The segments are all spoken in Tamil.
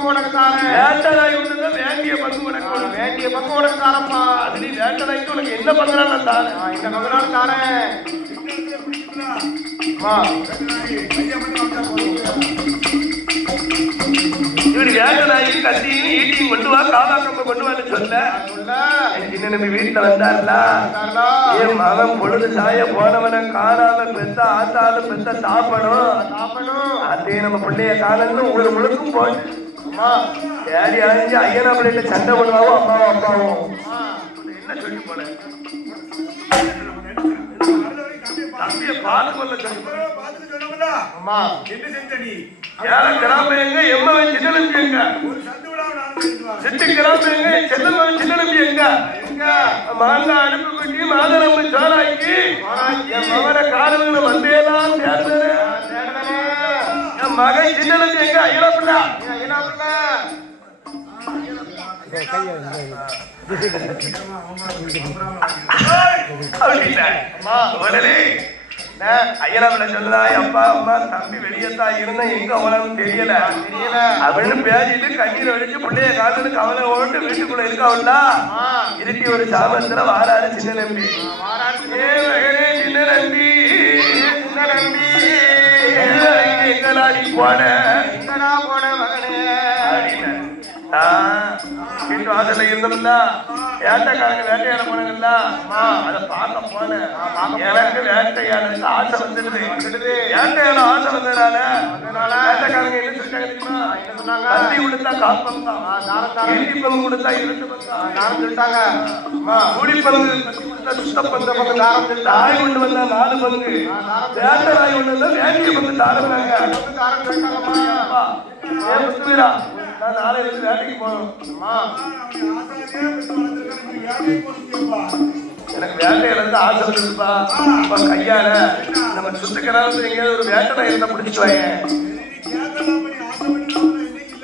பங்கு உனக்கு தாரேன் வேட்டனாய் ஒண்ணுங்க வேண்டிய பங்கு உனக்கு ஒண்ணு. வேண்டிய பங்கு உனக்கு தாரப்பா அது நீ வேட்டனாய்க்கு உனக்கு என்ன பங்குனா நான் தானே நான் இந்த பங்கு நான் தாரேன் இப்படி வேட்டனாயும் கத்தியும் ஈட்டியும் கொண்டு வா காவாக்கம்ப கொண்டு வான்னு சொல்ல. சின்ன நம்பி வீட்டுல வந்தாருல. என் மகன் பொழுது சாய போனவனை காணாம பெத்த ஆத்தாலும் பெத்த சாப்பிடும் அதே நம்ம பிள்ளைய காலன்னு ஊர் முழுக்கும் போட்டு அம்மா ஏடி அழிஞ்சு ஐயனா பிள்ளைகிட்ட சண்டை பண்ணுவாவும் அம்மாவும் அப்பாவும் அம்மா என்ன சொல்லி போன தம்பிய பாத்து கொள்ள சொல்லி போன. பார்த்துட்டு சொன்னோம்ல, அம்மா என்ன செஞ்ச நீ? ஏழை கிராமம் எங்க? எம்மவன் சின்ன நம்பி எங்க. சிட்டு கிராமம் எங்க சின்ன நம்பி மாதரம்பு சோறாக்கி என் மகனை காரணங்களை வந்தேலாம் தேர்தல் தேடுதலே. என் மகன் சின்ன நம்பி எங்க? ஐயனப்பிள்ளா நீ ஐயனாவில சொல்லுதா அப்பா அம்மா தம்பி வெளியத்தான் இருந்தேன் எங்க அவனும் தெரியல. தெரியல. அப்படின்னு பேசிட்டு கண்ணீர் வடிச்சு பிள்ளைய காட்டுன்னு கவலை ஓட்டு வீட்டுக்குள்ள இருக்காவுண்டா இருட்டி ஒரு சாமத்துல வாராரு சின்ன நம்பி சின்ன நம்பி சின்ன போன வீட்டு வாசல்ல இருந்தோம்ல. வேட்டைக்காரங்க வேட்டையாட போனாங்கல்ல. அதை பார்க்க போனேன். எனக்கு வேட்டையாட ஆசை வந்துடுது. வேட்டையாட ஆசை வந்ததுனால வேட்டைக்காரங்க என்ன சொன்னாங்க கத்தி கொடுத்தா காப்பம் தான் தாரம் பங்கு கொடுத்தா இரண்டு பங்கு. தாரம் சொல்லிட்டாங்க அம்மா சுத்த பங்கு. தாய் கொண்டு வந்தா நாலு பங்கு. வேட்டை நாய் கொண்டு வந்தா வேண்டிய பங்கு. தாரம் நான் நாளையில வேலைக்கு போகணும். அம்மா எனக்கு வேட்டையில இருந்து ஆசை வந்துருப்பா அப்பா கையால நம்ம சுத்துக்கிறாங்க எங்கேயாவது ஒரு வேட்டை இருந்தா பிடிச்சிட்டு வாயேன் நீ கேட்கலாம், நீ ஆசைப்பட்டு நான் உன்னை என்னைக்கு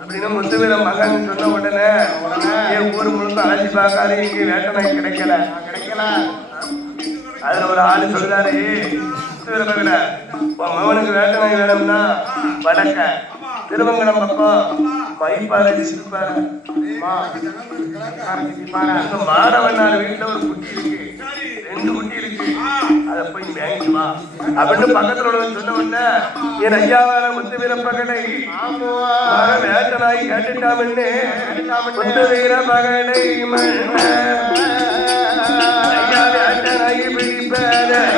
அப்படின்னு முத்துவீர மகன் சொன்ன உடனே என் ஊர் முழுக்க அழைச்சி பார்க்காது இங்கே வேட்டை கிடைக்கல. கிடைக்கல. அதுல ஒரு ஆளு சொல்றாரு முத்துவீர மகன உன் மகனுக்கு வேட்டை வேணும்னா வடக்க திருவங்கடம் பக்கம் மைப்பாறை சிறுப்பாறை அம்மா காரத்துக்கு மாடவண்ணார் வீட்டுல ஒரு குட்டி இருக்கு. ரெண்டு குட்டி இருக்கு. அத போய் மேய்ச்சு வா. அப்படின்னு பக்கத்துல உள்ளவன் சொன்ன உடனே என் ஐயாவான முத்து வீர பகனை ஆமாவா மகன் வேட்டனாய் கேட்டுட்டாமன்னு முத்து வீர பகனை மன்ன. ஐயா வேட்டனாய் பிடிப்பதற்கு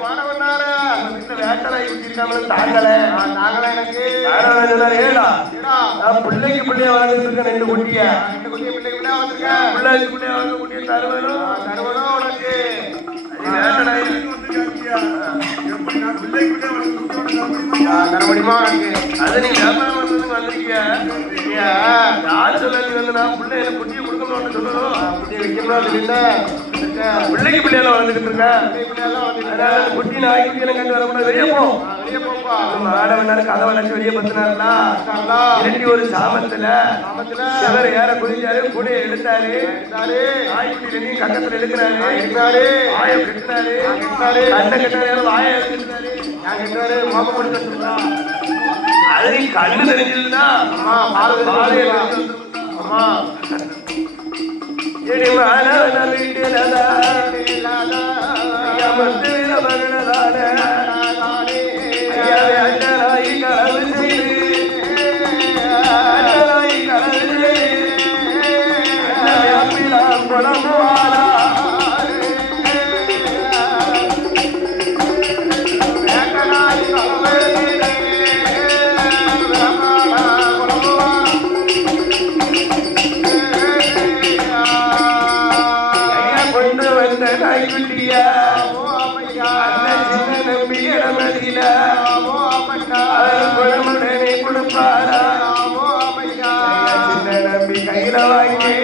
மாணவனார வீட்டுல வேட்டலை குட்டிருக்காங்களே தாங்கல மாணவனார ஏடா நான் பிள்ளைக்கு பிள்ளைய வாழ்ந்துட்டு பிள்ளைக்கு பிள்ளைய வாழ்ந்து குட்டிய தருவனும் அது வேட்டலை எப்படி நான் பிள்ளைக்குள்ளே வளர்ந்து கொடுத்தவனை அது நீ வியாபாரம் பண்றதுக்கு வந்திருக்கிய யார் சொல்லி வந்து நான் பிள்ளை எனக்கு குட்டியை கொடுக்க ஒண்ணு சொல்லணும் குட்டி வைக்கணும் இல்ல. பிள்ளைக்கு பிள்ளையெல்லாம் வளர்ந்துக்கிட்டு இருக்கேன் குட்டி நாய் குட்டியெல்லாம் கண்டு வரக்கூடாது வெளியே போ ஆ, வெளியே போப்பா நம்ம ஆடவனால கதவை அடைச்சு வெளியே பத்தினாருனா? இரண்டி ஒரு சாமத்துல செவர் ஏற குதிச்சாரு கூடைய எடுத்தாரு. நாய்க்குட்டி ரெண்டையும் கட்டத்துல எடுக்கிறாரு இருந்தாரு. ஆய கட்டினாரு கட்டினாரு. கண்ணை கட்டினாரு வாய எடுத்தாரு அது கண்ணு தெரிஞ்சதுன்னா அம்மா? அம்மா. இடமதியில அவன் குழம்புடனே கொடுப்பாரா ஐயா சின்ன நம்பி கையில வாங்கி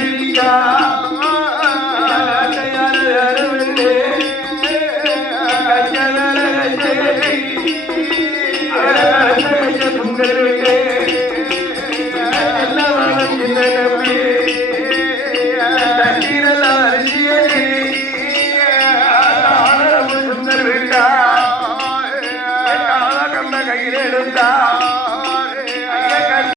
Krishna